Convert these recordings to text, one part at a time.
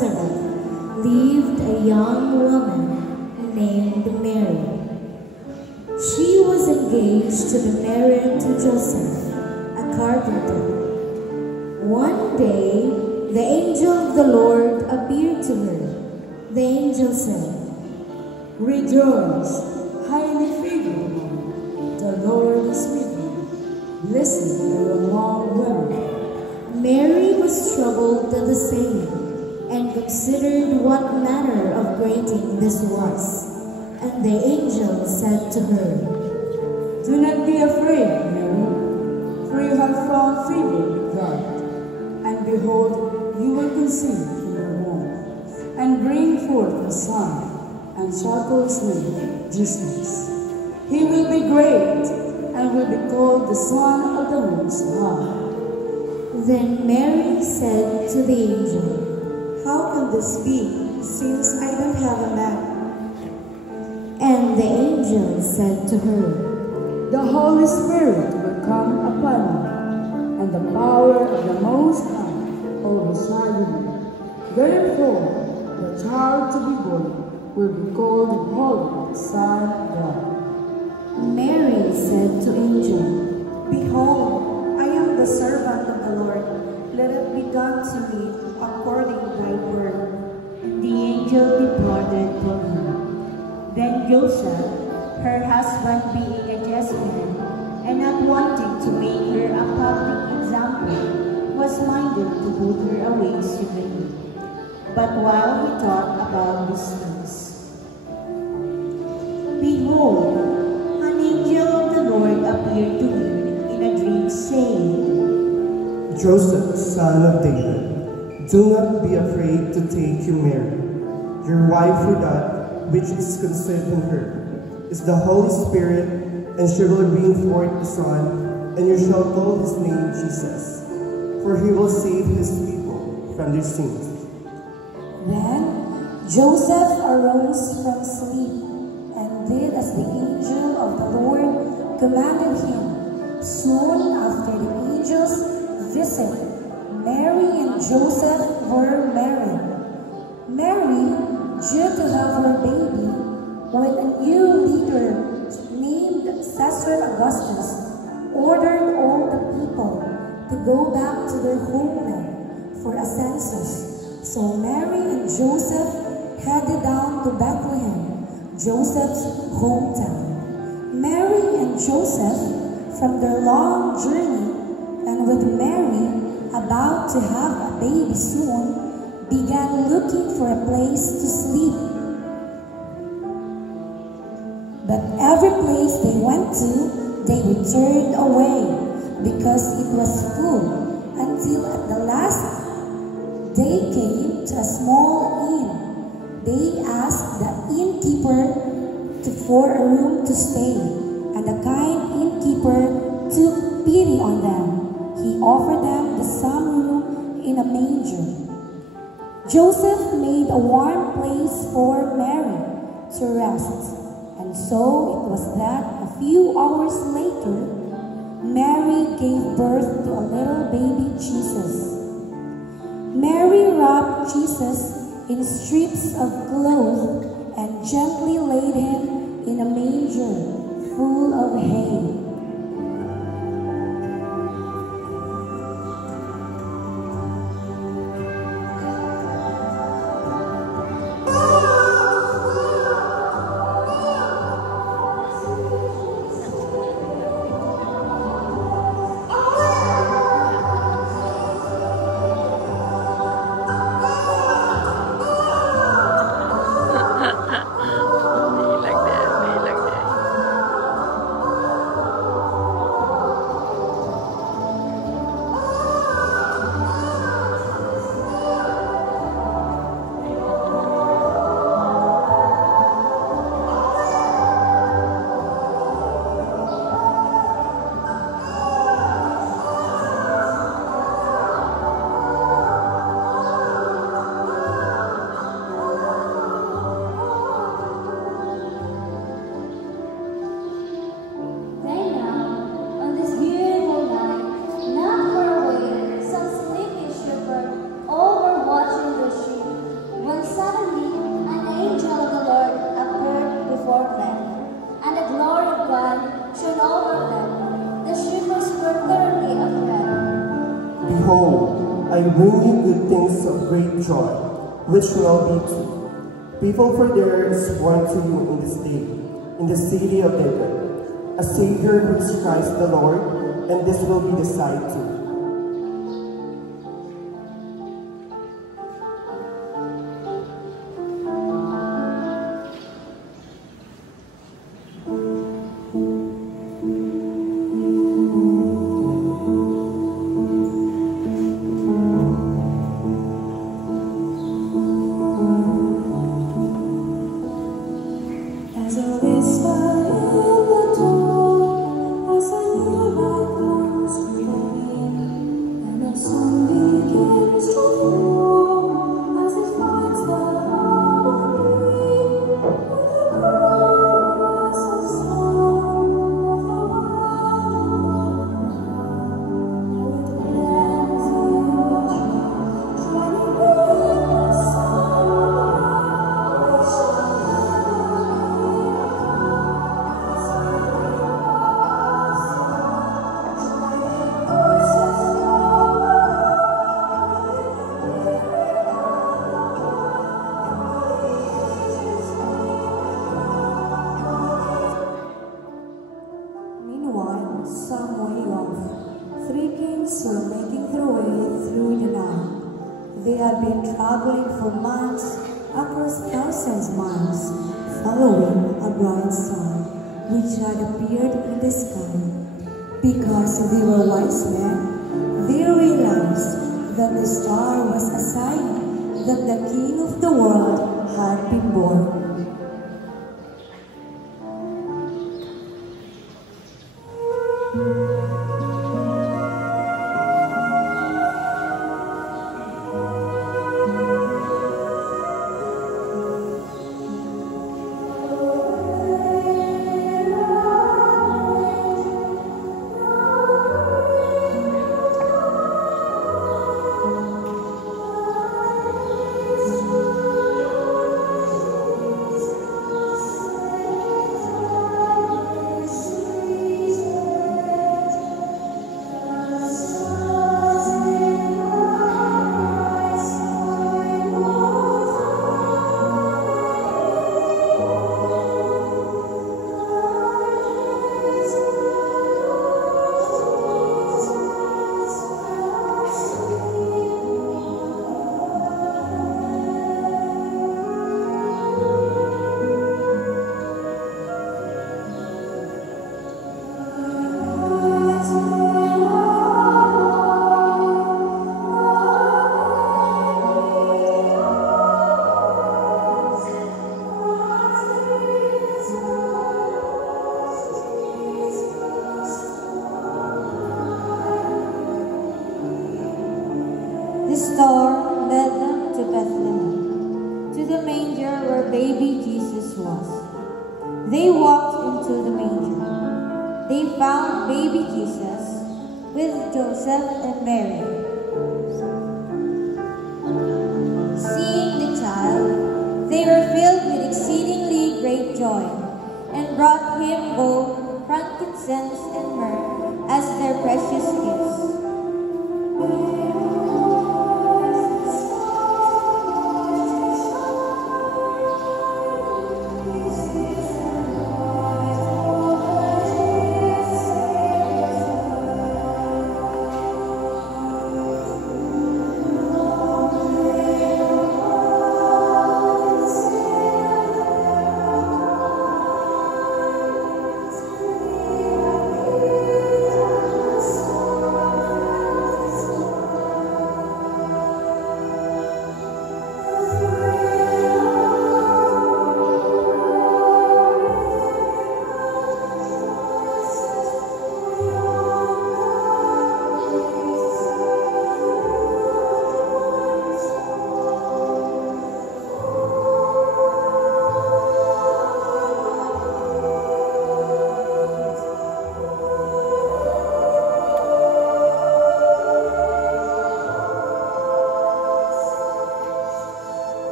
Nazareth lived a young woman named Mary. She was engaged to be married to Joseph, a carpenter. One day, the angel of the Lord appeared to her. The angel said, "Rejoice, highly favored one, the Lord is with you. Blessed are you among women." Mary was troubled at the saying, and considered what manner of greeting this was. And the angel said to her, "Do not be afraid, Mary, for you have found favor with God. And behold, you will conceive in your womb, and bring forth a son, and shall call his name Jesus. He will be great, and will be called the Son of the Most High." Then Mary said to the angel, "How can this be, since I don't have a man?" And the angel said to her, "The Holy Spirit will come upon you, and the power of the Most High overshadow you. Therefore, the child to be born will be called the Holy Son of God." Mary said to angel, "Behold, I am the servant of the Lord. Let it be done to me according to thy word." And the angel departed from her. Then Joseph, her husband, being a just man, and not wanting to make her a public example, was minded to put her away secretly. But while he thought about these things, behold, an angel of the Lord appeared to him in a dream, saying, "Joseph, son of David, do not be afraid to take you Mary, your wife, for that which is conceived in her is the Holy Spirit, and she will bring forth a son, and you shall call his name Jesus, for he will save his people from their sins." Then Joseph arose from sleep and did as the angel of the Lord commanded him. Soon after the angel's visit, Mary and Joseph were married. Mary, due to have her baby when a new leader named Caesar Augustus ordered all the people to go back to their homeland for a census. So Mary and Joseph headed down to Bethlehem, Joseph's hometown. Mary and Joseph, from their long journey, and with Mary about to have a baby soon, began looking for a place to sleep. But every place they went to, they returned away because it was full, until at the last they came to a small inn. They asked the innkeeper for a room to stay, and the kind innkeeper took pity on them. He offered them the some room in a manger. Joseph made a warm place for Mary to rest, and so it was that a few hours later, Mary gave birth to a little baby Jesus. Mary wrapped Jesus in strips of cloth and gently laid him in a manger full of hay. and bring you good things of great joy, which will be true. People, for there is born to you in this day, in the city of David, a Savior who is Christ the Lord, and this will be the sign too. They had been traveling for months across thousands of miles, following a bright star which had appeared in the sky. Because they were wise men, they realized that the star was a sign that the King of the world had been born. The star led them to Bethlehem, to the manger where baby Jesus was. They walked into the manger. They found baby Jesus with Joseph and Mary. Seeing the child, they were filled with exceedingly great joy, and brought him gold, frankincense, and myrrh as their precious gifts.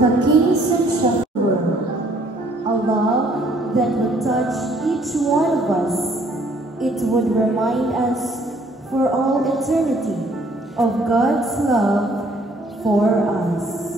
the kingship of the world, a love that would touch each one of us. It would remind us for all eternity of God's love for us.